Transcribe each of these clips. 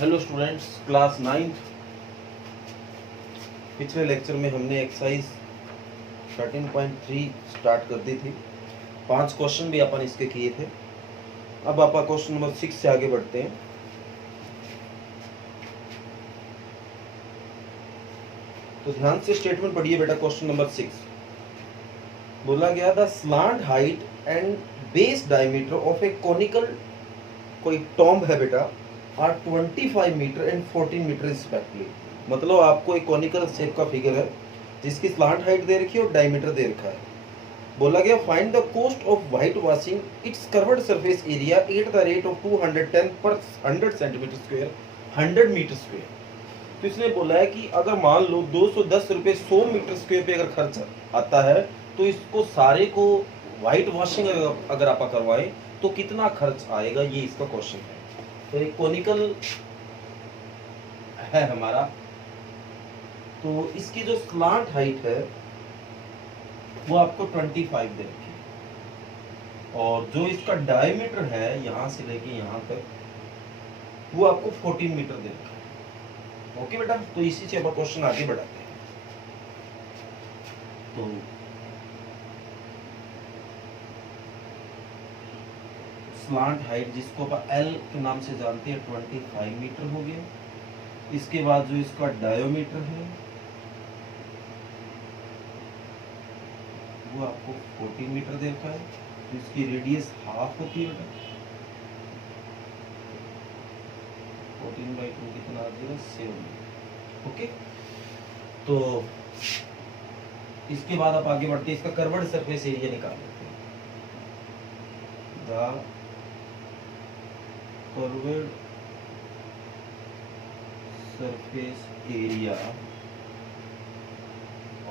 Hello students, class 9th। पिछले lecture में हमने एक्सरसाइज 13.3 स्टार्ट कर दी थी। 5 क्वेश्चन भी अपन इसके किए थे। अब आप क्वेश्चन नंबर 6 से आगे बढ़ते हैं। तो ध्यान से स्टेटमेंट पढ़िए बेटा। क्वेश्चन नंबर 6 बोला गया, the slant height and base diameter of a conical, कोई टॉम्ब है बेटा, are 25 metre and 14 metre respectively. मतलब आपको एक कॉनिकल शेप का फिगर है जिसकी स्लांट हाइट दे रखी है और डायमीटर दे रखा है। बोला गया, find the cost of white washing it's curved surface area at the rate of 210 पर 100 सेंटीमीटर स्क्वायर 100 मीटर स्क्वायर। तो इसने बोला है कि अगर मान लो 210 रुपये 100 मीटर स्क्वायर पे अगर खर्च आता है तो इसको सारे को व्हाइट वॉशिंग अगर आप करवाएं तो कितना खर्च आएगा, ये इसका क्वेश्चन है। तो एक कॉनिकल है हमारा, तो इसकी जो स्लांट हाइट है वो आपको 25 दे रखी है और जो इसका डायमीटर है यहां से लेके यहां तक वो आपको 14 मीटर दे रखा है। ओके बेटा, तो इसी से अपन क्वेश्चन आगे बढ़ाते हैं। तो स्लांट हाइट जिसको अपन एल के नाम से जानते हैं 25 मीटर हो गया। इसके बाद जो इसका डायोमीटर है वो आपको 14 मीटर दे रखा है। तो इसकी रेडियस हाफ होती है बेटा, 14/2 कितना आ जाएगा 7। ओके, तो इसके बाद आप आगे बढ़ते हैं, इसका कर्व्ड सरफेस एरिया निकाल लेते हैं। The curved surface area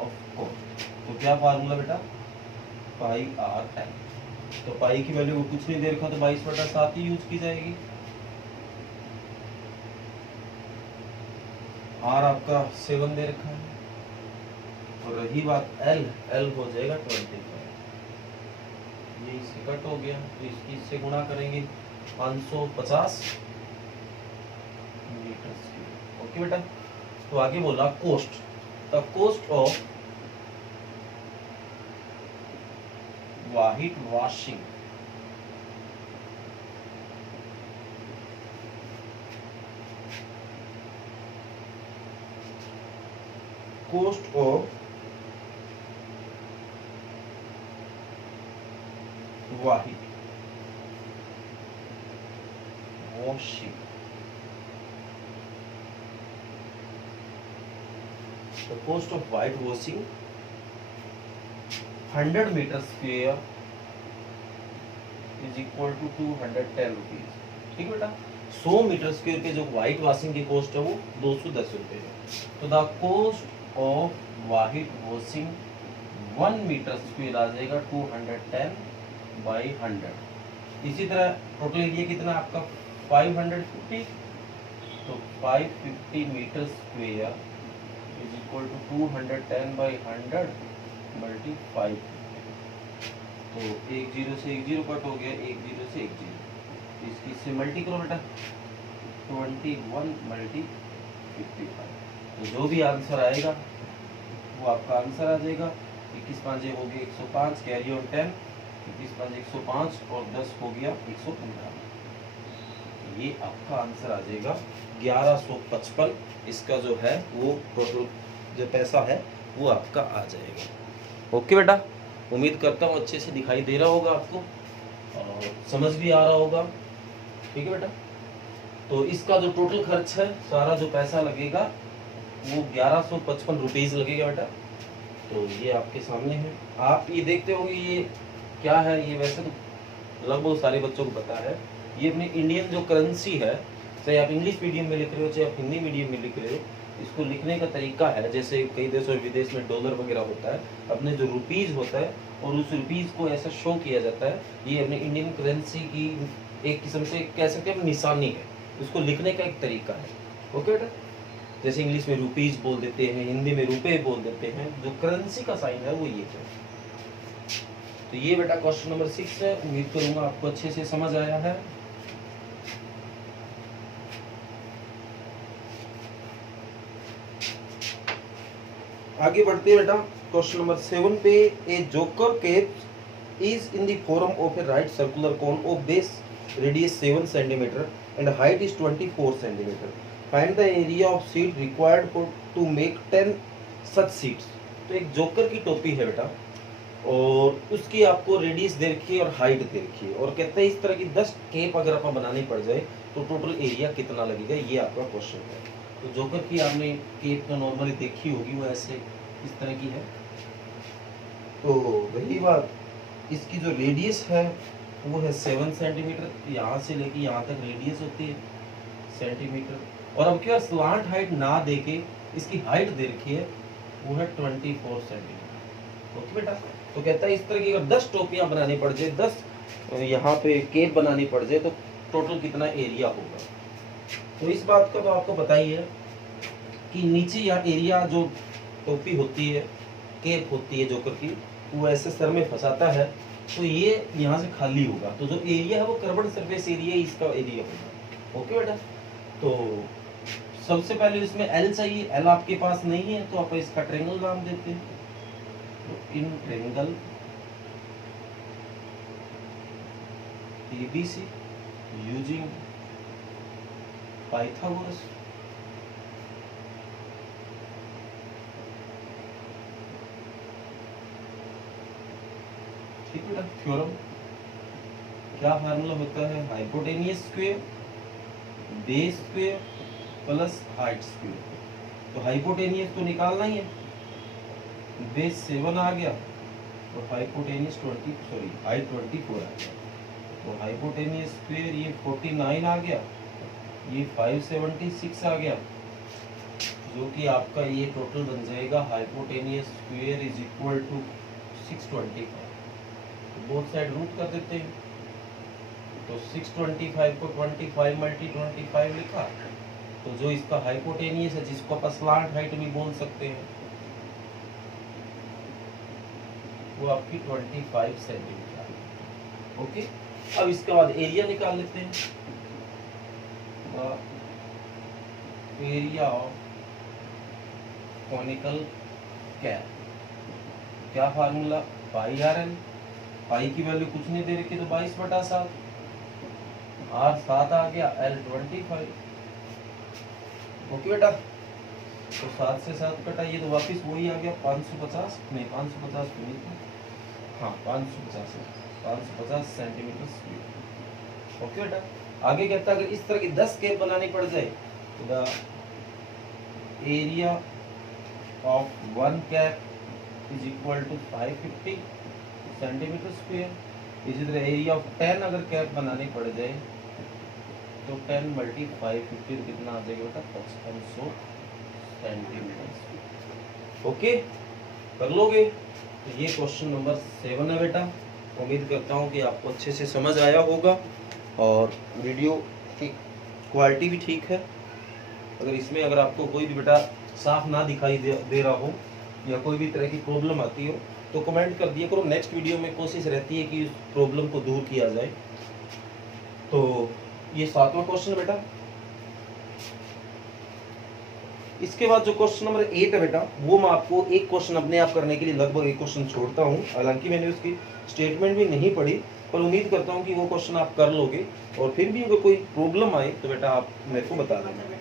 of cone. तो क्या फार्मूला बेटा, पाई आर एल। तो पाई की वैल्यू कुछ नहीं दे रखा तो 22/7 ही यूज की जाएगी। आर आपका 7 दे रखा है और रही बात एल, एल हो जाएगा 25। ये इससे कट हो गया तो इसकी इससे गुणा करेंगे 550 मीटर स्क्वायर। ओके बेटा, तो आगे बोला cost, the cost of white washing cost of white washing, the cost of white washing 100 meter square is equal to 210 rupees. ठीक बेटा, 100 मीटर स्क्वायर पे जो व्हाइट वॉशिंग की कॉस्ट है वो 210 रुपए है। तो the cost of white washing 1 metre square आ जाएगा 210/100। इसी तरह टोटल एरिया कितना आपका 550, तो 550 metre square is equal to 210/100 × 5। तो 1 0 से 1 0 कट हो गया, 1 0 से 1 0, इसकी से मल्टी करो बेटा 21 × 55। तो जो भी आंसर आएगा वो आपका आंसर आ जाएगा। 21 5 हो गया 105, कैरी ऑन 10, 21 5 105 और 10 हो गया 115। ये आपका आंसर आ जाएगा 1155। इसका जो है वो टोटल जो पैसा है वो आपका आ जाएगा। ओके बेटा, उम्मीद करता हूँ अच्छे से दिखाई दे रहा होगा आपको और समझ भी आ रहा होगा। ठीक है बेटा, तो इसका जो टोटल खर्च है, सारा जो पैसा लगेगा वो 1155 रुपीज लगेगा बेटा। तो ये आपके सामने है, आप ये देखते होंगे ये क्या है। ये वैसे तो लगभग सारे बच्चों को पता है, ये अपनी इंडियन जो करेंसी है, चाहे आप इंग्लिश मीडियम में लिख रहे हो चाहे आप हिंदी मीडियम में लिख रहे हो, इसको लिखने का तरीका है जैसे कई देशों विदेश में डॉलर वगैरह होता है, अपने जो रुपीज होता है और उस रुपीज को ऐसा शो किया जाता है। ये अपने इंडियन करेंसी की एक किस्म से कह सकते हैं निशानी है, उसको लिखने का एक तरीका है। ओके बेटा, जैसे इंग्लिश में रुपीज बोल देते हैं, हिंदी में रुपए बोल देते हैं, जो करेंसी का साइन है वो ये है। तो ये बेटा क्वेश्चन नंबर 6 है। उम्मीद करूंगा आपको अच्छे से समझ आया है। आगे बढ़ते हैं बेटा क्वेश्चन नंबर 7 पे। A joker cap is in the form of a right circular cone of base radius 7 centimetre and height is 24 centimetre. Find the area of sheet required for to make 10 such sheets. तो एक joker की टोपी है बेटा और उसकी आपको radius दे रखी है और हाइट दे रखी है और कहते हैं इस तरह की 10 केप अगर आपको बनानी पड़ जाए तो टोटल एरिया कितना लगेगा, ये आपका क्वेश्चन है। तो जोकर की आपने केप तो नॉर्मली देखी होगी, वो ऐसे इस तरह की है। तो वही बात, इसकी जो रेडियस है वो है 7 सेंटीमीटर, यहाँ से लेके यहाँ तक रेडियस होती है सेंटीमीटर। और अब क्या स्लांट हाइट ना देके इसकी हाइट दे रखी है वो है 24 सेंटीमीटर। ओके बेटा, तो कहता है इस तरह की अगर 10 टोपियां बनानी पड़ जाए, 10 यहाँ पे केप बनानी पड़ जाए तो टोटल कितना एरिया होगा। तो इस बात का तो आपको पता ही है कि नीचे या एरिया जो टोपी होती है, केप होती है जोकर की, वो ऐसे सर में फंसाता है तो ये यहाँ से खाली होगा, तो जो एरिया है वो कर्व्ड सरफेस एरिया इसका एरिया होगा। ओके बेटा, तो सबसे पहले इसमें एल चाहिए, एल आपके पास नहीं है तो आप इसका ट्रायंगल नाम देते हैं। तो in triangle ABC using Pythagoras ठीक है बेटा। थ्योरम क्या फार्मूला होता है, hypotenuse square base square plus height square. तो हाइपोटेनियस तो निकालना ही है, बेस 7 आ गया तो हाइपोटेनियस 20 हाइट 24 आ गया। तो हाइपोटेनियस स्क्वायर ये 49 आ गया, ये 576 आ गया, जो कि आपका ये टोटल बन जाएगा hypotenuse square is equal to 625। तो बोथ साइड रूट कर देते हैं, तो 625 को 25 मल्टी 25 लिखा, तो जो इसका हाइपोटेनियस है जिसको आप स्लांट हाइट भी बोल सकते हैं वो आपकी 25 सेंटीमीटर। ओके, अब इसके बाद एरिया निकाल लेते हैं। एरिया ऑफ कॉनिकल कैप, क्या फार्मूला, पाई आर एल। पाई की वैल्यू कुछ नहीं दे रखी तो 22/7, आर 7 आ गया, एल 25। ओके बेटा, तो 7 से 7 कटाइए तो वापिस वही आ गया 550, नहीं 550 नहीं था, हाँ 550 सेंटीमीटर स्क्वायर। ओके बेटा, आगे कहता है अगर इस तरह की 10 केप बनानी पड़ जाए तो the area of 1 cap is equal to 550 centimetre square. इसी तरह एरिया ऑफ 10 अगर कैप बनानी पड़ जाए तो 10 मल्टी 550 कितना आ जाएगा बेटा, 5500 सेंटीमीटर। ओके, कर लोगे। तो ये क्वेश्चन नंबर 7 है बेटा। उम्मीद करता हूँ कि आपको अच्छे से समझ आया होगा और वीडियो की क्वालिटी भी ठीक है। अगर इसमें अगर आपको कोई भी बेटा साफ ना दिखाई दे रहा हो या कोई भी तरह की प्रॉब्लम आती हो तो कमेंट कर दिया करो, नेक्स्ट वीडियो में कोशिश रहती है कि उस प्रॉब्लम को दूर किया जाए। तो ये 7वां क्वेश्चन बेटा। इसके बाद जो क्वेश्चन नंबर 8 है बेटा, वो मैं आपको एक क्वेश्चन अपने आप करने के लिए लगभग एक क्वेश्चन छोड़ता हूँ, हालांकि मैंने उसकी स्टेटमेंट भी नहीं पढ़ी, पर उम्मीद करता हूँ कि वो क्वेश्चन आप कर लोगे और फिर भी अगर कोई प्रॉब्लम आए तो बेटा आप मेरे को बता देना।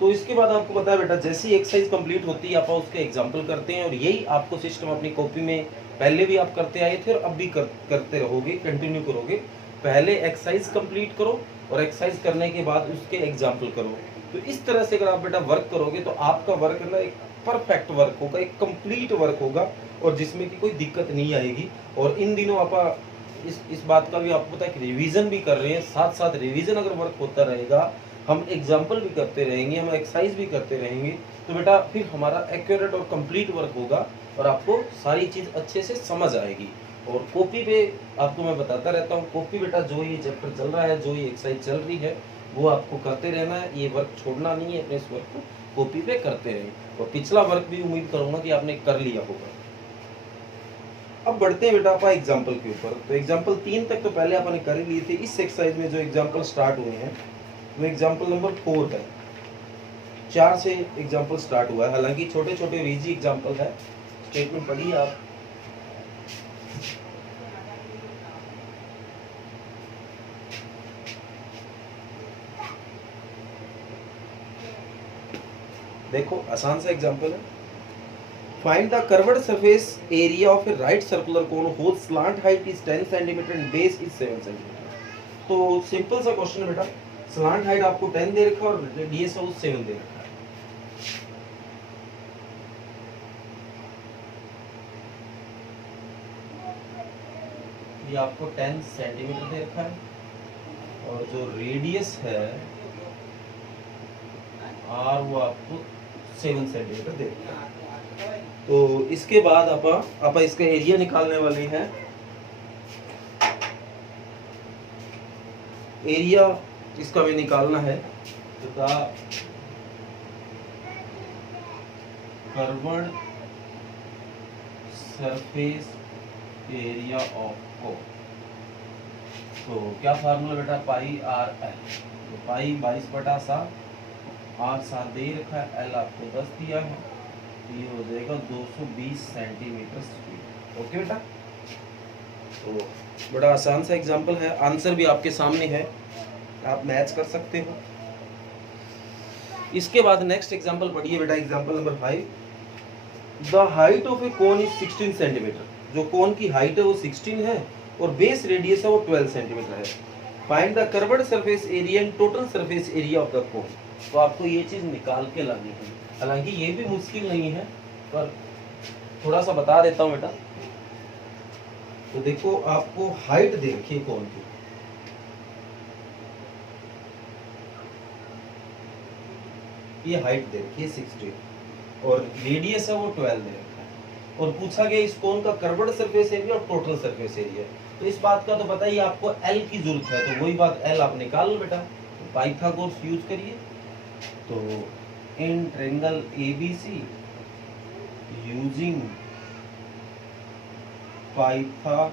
तो इसके बाद आपको पता है बेटा, जैसी एक्सरसाइज कंप्लीट होती है आप उसके एग्जाम्पल करते हैं और यही आपको सिस्टम अपनी कॉपी में पहले भी आप करते आए थे और अब भी करते रहोगे, कंटिन्यू करोगे। पहले एक्सरसाइज कंप्लीट करो और एक्सरसाइज करने के बाद उसके एग्जाम्पल करो। तो इस तरह से अगर आप बेटा वर्क करोगे तो आपका वर्क ना एक परफेक्ट वर्क होगा, एक कंप्लीट वर्क होगा और जिसमें कि कोई दिक्कत नहीं आएगी। और इन दिनों आप इस बात का भी आपको पता है कि रिवीजन भी कर रहे हैं, साथ साथ रिवीजन अगर वर्क होता रहेगा, हम एग्जाम्पल भी करते रहेंगे, हम एक्सरसाइज भी करते रहेंगे, तो बेटा फिर हमारा एक्यूरेट और कंप्लीट वर्क होगा और आपको सारी चीज़ अच्छे से समझ आएगी। और कॉपी पे आपको मैं बताता रहता हूँ, कॉपी बेटा जो ये चैप्टर चल रहा है, जो ये एक्सरसाइज चल रही है, वो आपको करते रहना है, ये वर्क छोड़ना नहीं है, अपने इस वर्क को कॉपी पे करते रहें। और पिछला वर्क भी उम्मीद करूँगा कि आपने कर लिया होगा। अब बढ़ते हैं बेटा आप एग्जाम्पल के ऊपर। तो एग्जाम्पल 3 तक तो पहले आपने कर ही लिए थे। इस एक्सरसाइज में जो एग्जाम्पल स्टार्ट हुए हैं वो एग्जाम्पल नंबर 4 है। 4 से एग्जाम्पल स्टार्ट हुआ है, हालांकि छोटे छोटे इजी एग्जाम्पल है। स्टेटमेंट पढ़िए आप। देखो आसान सा एग्जाम्पल है। Find the curved surface area of a right circular cone whose slant height is 10 centimetre and base is 7 centimetre. तो सिंपल सा क्वेश्चन है बेटा, स्लांट हाइट आपको 10 दे रखा है और रेडियस ऑफ 7 दे रखा है। ये आपको 10 सेंटीमीटर दे रखा है और जो रेडियस है आर वो आपको 7 सेंटीमीटर दे रखा है। तो इसके बाद आप इसका एरिया निकालने वाले हैं। एरिया इसका भी निकालना है। तो the curved surface area of को, तो क्या फार्मूला बेटा, पाई आर एल। तो पाई 22/7, आर 7 दे रखा है, एल आपको 10 दिया है, तो ये हो जाएगा 220 सेंटीमीटर स्क्वायर। ओके बेटा, तो बड़ा आसान सा एग्जांपल है, आंसर भी आपके सामने है, आप मैच कर सकते हो। इसके बाद नेक्स्ट एग्जांपल पढ़िए बेटा, example number 5। The height of A cone is 16 centimetre. जो कोन की हाइट है वो 16 है और बेस रेडियस है वो 12 सेंटीमीटर है। Find the curved surface area and total surface area of the cone. तो आपको ये चीज निकाल के लानी है। हालांकि ये भी मुश्किल नहीं है, पर थोड़ा सा बता देता हूं बेटा। तो देखो आपको हाइट दे रखी है कोन की, ये हाइट दे रखी है 16 और रेडियस है वो 12 दे रखा है, और पूछा गया इस कोन का कर्व्ड सरफेस एरिया और टोटल सरफेस एरिया। तो इस बात का तो पता ही आपको एल की जरूरत है, तो वही बात एल आप निकाल लो बेटा। तो पाइथागोरस यूज करिए। तो in triangle ABC using Pythagoras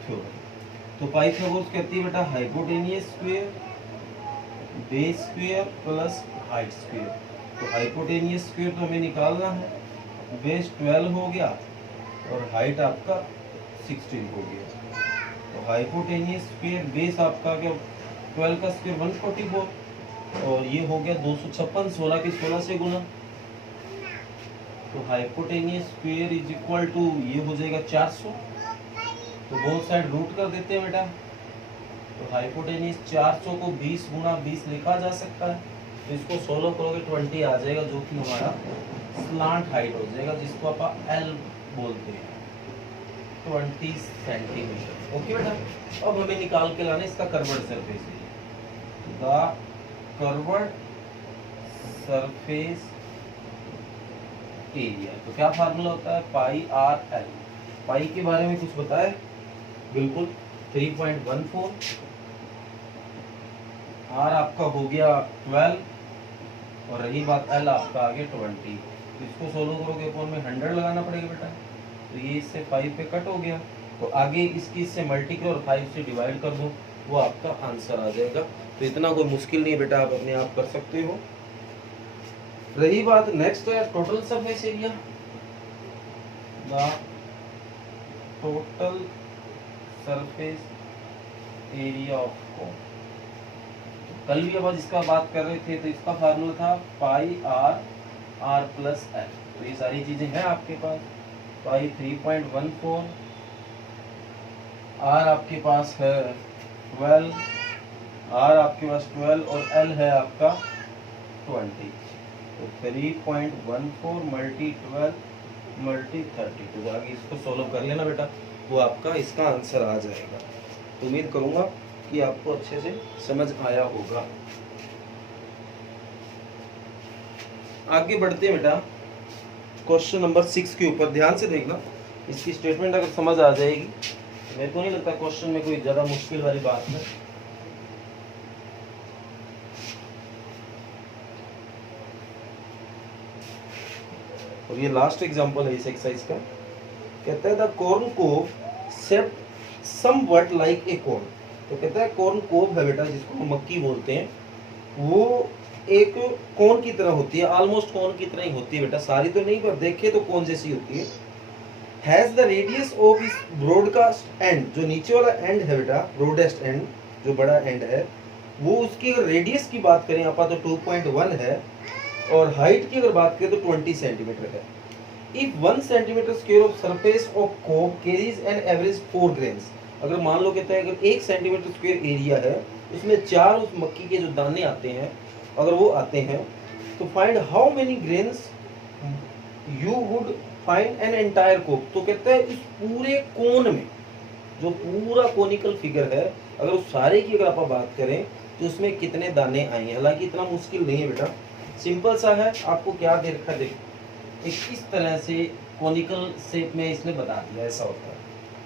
theorem. तो पाइथागोरस कहती है बेटा hypotenuse square base square plus height square. तो हाइपोटेनियस स्क्वायर तो हमें निकालना है, बेस 12 हो गया और हाइट आपका 16 हो गया। तो हाइपोटेनियस स्क्वायर बेस आपका क्या, 12 का स्क्वायर 144 और ये हो गया 256, 16 की 16 से गुना। तो hypotenuse square is equal to ये हो जाएगा 400। तो बोथ साइड रूट कर देते हैं बेटा। तो हाइपोटेनियस 400 को 20 गुना 20 लिखा जा सकता है। तो इसको 16 करोगे 20 आ जाएगा, जो कि हमारा स्लांट हाइट हो जाएगा, जिसको आप एल बोलते हैं, 20 सेंटीमीटर। ओके बेटा, अब हमें निकाल के लाना इसका curved surface area. The curved surface area, तो क्या फार्मूला होता है, पाई आर एल। पाई के बारे में कुछ बताए, बिल्कुल 3.14, आर आपका हो गया 12 और रही बात एल आपका आ गया 20। तो इसको सोल्व करोगे कौन में 100 लगाना पड़ेगा बेटा। तो ये इससे 5 पे कट हो गया, तो आगे इसकी इससे मल्टीप्लाई और 5 से डिवाइड कर दो, वो आपका आंसर आ जाएगा। तो इतना कोई मुश्किल नहीं है बेटा, आप अपने आप कर सकते हो। रही बात नेक्स्ट है total surface area. The total surface area of cone. कल भी अब इसका बात कर रहे थे, तो इसका फार्मूला था पाई आर आर प्लस एल। तो ये सारी चीजें हैं आपके पास। पाई 3.14, आर आपके पास है 12, आर आपके पास 12 और एल है आपका 20। तो 3.14 मल्टी 12 मल्टी 30। तो आगे इसको सोल्व कर लेना बेटा, वो आपका इसका आंसर आ जाएगा। तो उम्मीद करूंगा कि आपको अच्छे से समझ आया होगा। आगे बढ़ते हैं बेटा क्वेश्चन नंबर 6 के ऊपर। ध्यान से देखना, इसकी स्टेटमेंट अगर समझ आ जाएगी, मेरे को नहीं लगता क्वेश्चन में कोई ज्यादा मुश्किल वाली बात है। और ये लास्ट एग्जांपल है इस एक्सरसाइज का। कहता है द कॉर्न को शेप्ड समवट लाइक ए कोन। तो कहता है कॉर्न कोब है बेटा, जिसको हम मक्की बोलते हैं, वो एक कॉर्न की तरह होती है, ऑलमोस्ट कॉर्न की तरह ही होती है बेटा, सारी तो नहीं पर देखे तो कॉर्न जैसी होती है। हैज द रेडियस ऑफ इस ब्रॉडकास्ट एंड, जो नीचे वाला एंड है बेटा, ब्रॉडेस्ट एंड, जो बड़ा एंड है, वो उसकी अगर रेडियस की बात करें आप तो 2.1 है, और हाइट की अगर बात करें तो 20 सेंटीमीटर है। If 1 centimetre square of surface of cob carries an average 4 grains, अगर मान लो कहते हैं अगर 1 सेंटीमीटर स्क्वायर एरिया है, उसमें 4 उस मक्की के जो दाने आते हैं, अगर वो आते हैं, तो find how many grains you would find an entire cob. तो कहते हैं इस पूरे कोन में, जो पूरा कोनिकल फिगर है, अगर उस सारे की अगर आप बात करें तो उसमें कितने दाने आएंगे। हालांकि इतना मुश्किल नहीं है बेटा, सिंपल सा है। आपको क्या दे रखा है, देखो एक इस तरह से कोनिकल शेप में इसने बता दिया, ऐसा होता है,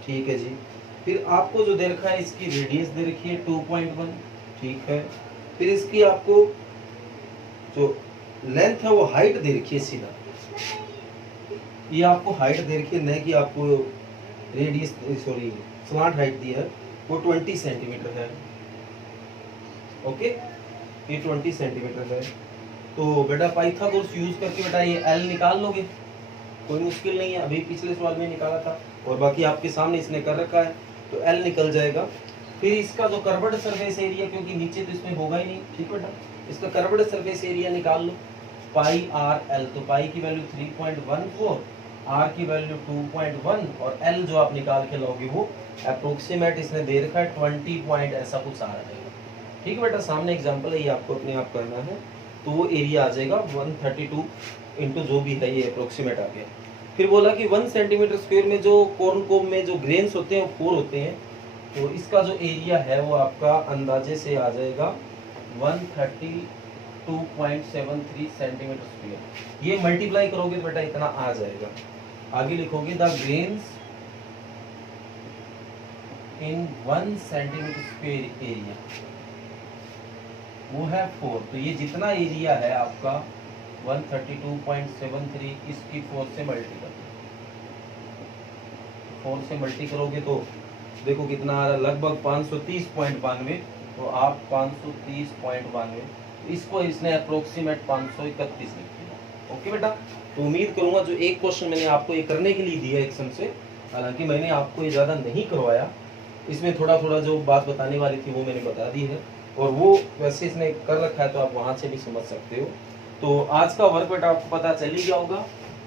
ठीक है जी। फिर आपको जो दे रखा है, इसकी रेडियस दे रखी है 2.1, ठीक है। फिर इसकी आपको जो लेंथ है वो हाइट दे रखी है सीधा, ये आपको हाइट दे रखी है, नहीं कि आपको रेडियस, सॉरी स्लांट हाइट दी है, वो 20 सेंटीमीटर है, ओके, ये 20 सेंटीमीटर है। तो बेटा पाइथागोरस यूज करके बेटा ये एल निकाल लोगे, कोई मुश्किल नहीं है, अभी पिछले सवाल में निकाला था और बाकी आपके सामने इसने कर रखा है, तो एल निकल जाएगा। फिर इसका जो कर्वड सरफेस एरिया, क्योंकि नीचे तो इसमें होगा ही नहीं, ठीक बेटा, इसका कर्वड सरफेस एरिया निकाल लो, पाई आर एल। तो पाई की वैल्यू 3.14, आर की वैल्यू 2.1 और एल जो आप निकाल के लोगे वो अप्रोक्सीमेट इसने दे रखा है 20 पॉइंट ऐसा कुछ आ रहेगा, ठीक है बेटा। सामने एग्जांपल है, ये आपको अपने आप करना है, तो वो एरिया आ जाएगा 132 इंटू जो भी है, ये अप्रोक्सीमेट आ गया। फिर बोला कि 1 सेंटीमीटर स्क्वायर में जो कॉर्न कोब में जो ग्रेन्स होते हैं वो 4 होते हैं, तो इसका जो एरिया है वो आपका अंदाजे से आ जाएगा 132.73 सेंटीमीटर स्क्वायर। ये मल्टीप्लाई करोगे तो बेटा इतना आ जाएगा। आगे लिखोगे the grains in 1 centimetre square area, वो है 4, तो ये जितना एरिया है आपका 132.73, इसकी 4 से मल्टी कर दो, 4 से मल्टी करोगे तो देखो कितना आ रहा है, लगभग 530.92, तो आप 530.92, इसको इसने अप्रोक्सीमेट 531 लिख दिया, ओके बेटा। तो उम्मीद करूंगा जो एक क्वेश्चन मैंने आपको ये करने के लिए दिया एक्शन से, हालांकि मैंने आपको ये ज़्यादा नहीं करवाया, इसमें थोड़ा थोड़ा जो बात बताने वाली थी वो मैंने बता दी है, और वो वैसे इसने कर रखा है, तो आप वहाँ से भी समझ सकते हो। तो आज का वर्क बेटा आपको पता चल ही गया होगा।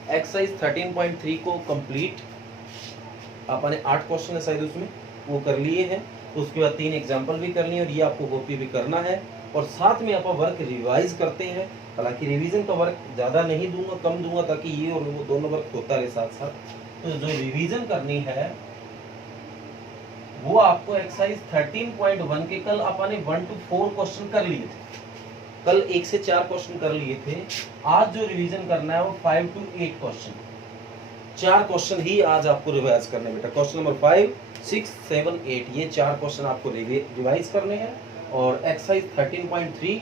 एक्सरसाइज 13.3 को कंप्लीट आपने 8 क्वेश्चन है शायद उसमें, वो कर लिए हैं। तो उसके बाद 3 एग्जाम्पल भी करनी है और ये आपको कॉपी भी करना है, और साथ में आप वर्क रिवाइज करते हैं। हालांकि रिवीजन का वर्क ज़्यादा नहीं दूंगा, कम दूंगा, ताकि ये और वो दोनों वर्क होता रहे साथ साथ। तो जो रिवीजन करनी है वो आपको एक्सरसाइज 13.1 के कल आपने 1 to 4 क्वेश्चन कर लिए थे, कल 1 से 4 क्वेश्चन कर लिए थे। आज जो रिवीजन करना है वो 5 to 8 क्वेश्चन, 4 क्वेश्चन ही आज आपको रिवाइज करने बेटा। क्वेश्चन नंबर 5, 6, 7, 8, ये 4 क्वेश्चन आपको रिवाइज करने हैं। और एक्सरसाइज 13.3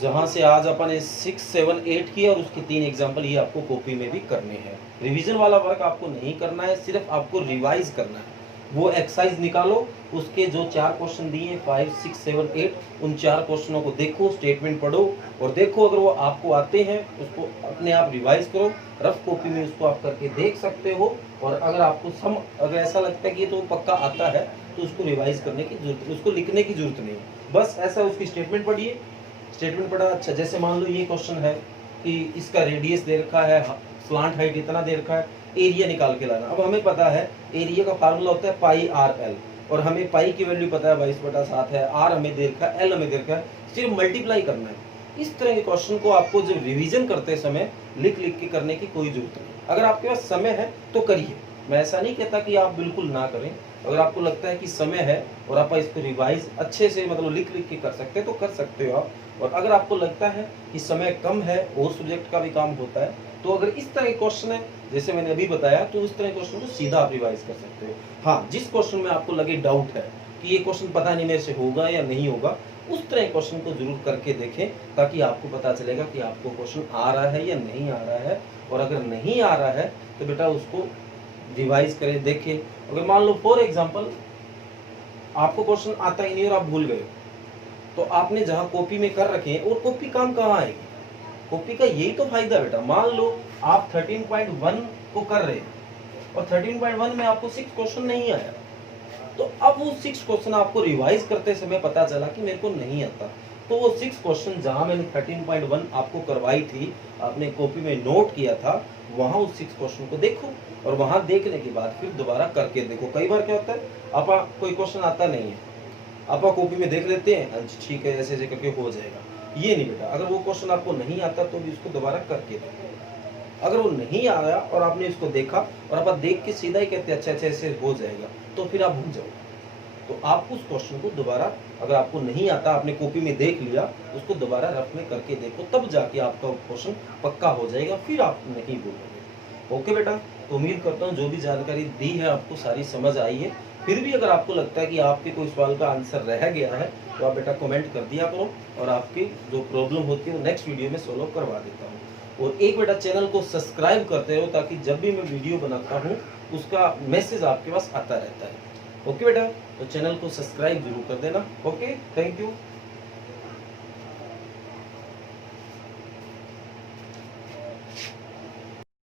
जहां से आज अपने 6, 7, 8 किया, और उसके 3 एग्जाम्पल ये आपको कॉपी में भी करने हैं। रिवीजन वाला वर्क आपको नहीं करना है, सिर्फ आपको रिवाइज करना है। वो एक्सरसाइज निकालो, उसके जो 4 क्वेश्चन दिए 5, 6, 7, 8, उन 4 क्वेश्चनों को देखो, स्टेटमेंट पढ़ो और देखो, अगर वो आपको आते हैं उसको अपने आप रिवाइज करो, रफ कॉपी में उसको आप करके देख सकते हो। और अगर आपको अगर ऐसा लगता है कि ये तो पक्का आता है, तो उसको रिवाइज करने की जरूरत, उसको लिखने की जरूरत नहीं, बस ऐसा उसकी स्टेटमेंट पढ़िए। स्टेटमेंट पढ़ा, अच्छा जैसे मान लो ये क्वेश्चन है कि इसका रेडियस दे रखा है, स्लांट हाइट इतना दे रखा है, एरिया निकाल के लाना। अब हमें पता है एरिया का फार्मूला होता है पाई आर एल, और हमें पाई की वैल्यू पता है 22/7 है, आर हमें दे रखा है, एल हमें दे रखा है, सिर्फ मल्टीप्लाई करना है। इस तरह के क्वेश्चन को आपको जब रिवीजन करते समय लिख लिख के करने की कोई जरूरत नहीं। अगर आपके पास समय है तो करिए, मैं ऐसा नहीं कहता कि आप बिल्कुल ना करें। अगर आपको लगता है कि समय है और आप इसको रिवाइज अच्छे से मतलब लिख लिख के कर सकते हैं तो कर सकते हो आप। और अगर आपको लगता है कि समय कम है और सब्जेक्ट का भी काम होता है, तो अगर इस तरह के क्वेश्चन है जैसे मैंने अभी बताया, तो उस तरह के क्वेश्चन को सीधा आप रिवाइज कर सकते हो। हाँ, जिस क्वेश्चन में आपको लगे डाउट है कि ये क्वेश्चन पता नहीं मेरे से होगा या नहीं होगा, उस तरह क्वेश्चन को जरूर करके देखें, ताकि आपको पता चलेगा कि आपको क्वेश्चन आ रहा है या नहीं आ रहा है। और अगर नहीं आ रहा है तो बेटा उसको रिवाइज करें, देखें। अगर मान लो फॉर एग्जांपल आपको क्वेश्चन आता ही नहीं और आप भूल गए, तो आपने जहां कॉपी में कर रखे हैं, और कॉपी काम कहाँ आएगी? कॉपी का यही तो फायदा बेटा। मान लो आप 13.1 को कर रहे हैं और 13.1 में आपको 6 क्वेश्चन नहीं आया, तो अब वो 6 क्वेश्चन आपको रिवाइज करते समय पता चला कि मेरे को नहीं आता, तो वो 6 क्वेश्चन जहां मैंने 13.1 आपको करवाई थी, आपने कॉपी में नोट किया था, वहां उस 6 क्वेश्चन को देखो और वहां देखने के बाद फिर दोबारा करके देखो। कई बार क्या होता है, आप कोई क्वेश्चन आता नहीं है, आप कॉपी में देख लेते हैं, अच्छा ठीक है ऐसे ऐसे करके हो जाएगा। ये नहीं बेटा, अगर वो क्वेश्चन आपको नहीं आता तो भी उसको दोबारा करके देखो। अगर वो नहीं आया और आपने इसको देखा और आप देख के सीधा ही कहते अच्छा अच्छा ऐसे हो जाएगा, तो फिर आप भूल जाओ। तो आप उस क्वेश्चन को दोबारा, अगर आपको नहीं आता, आपने कॉपी में देख लिया, उसको दोबारा रफ में करके देखो, तब जाके आपका क्वेश्चन पक्का हो जाएगा, फिर आप नहीं भूलोगे। ओके बेटा, तो उम्मीद करता हूँ जो भी जानकारी दी है आपको सारी समझ आई है। फिर भी अगर आपको लगता है कि आपके कोई सवाल का आंसर रह गया है, तो आप बेटा कमेंट कर दिया करो और आपकी जो प्रॉब्लम होती है वो नेक्स्ट वीडियो में सोल्व करवा देता हूँ। और एक बेटा चैनल को सब्सक्राइब करते रहो, ताकि जब भी मैं वीडियो बनाता हूँ उसका मैसेज आपके पास आता रहता है। ओके बेटा, तो चैनल को सब्सक्राइब जरूर कर देना। Okay, thank you.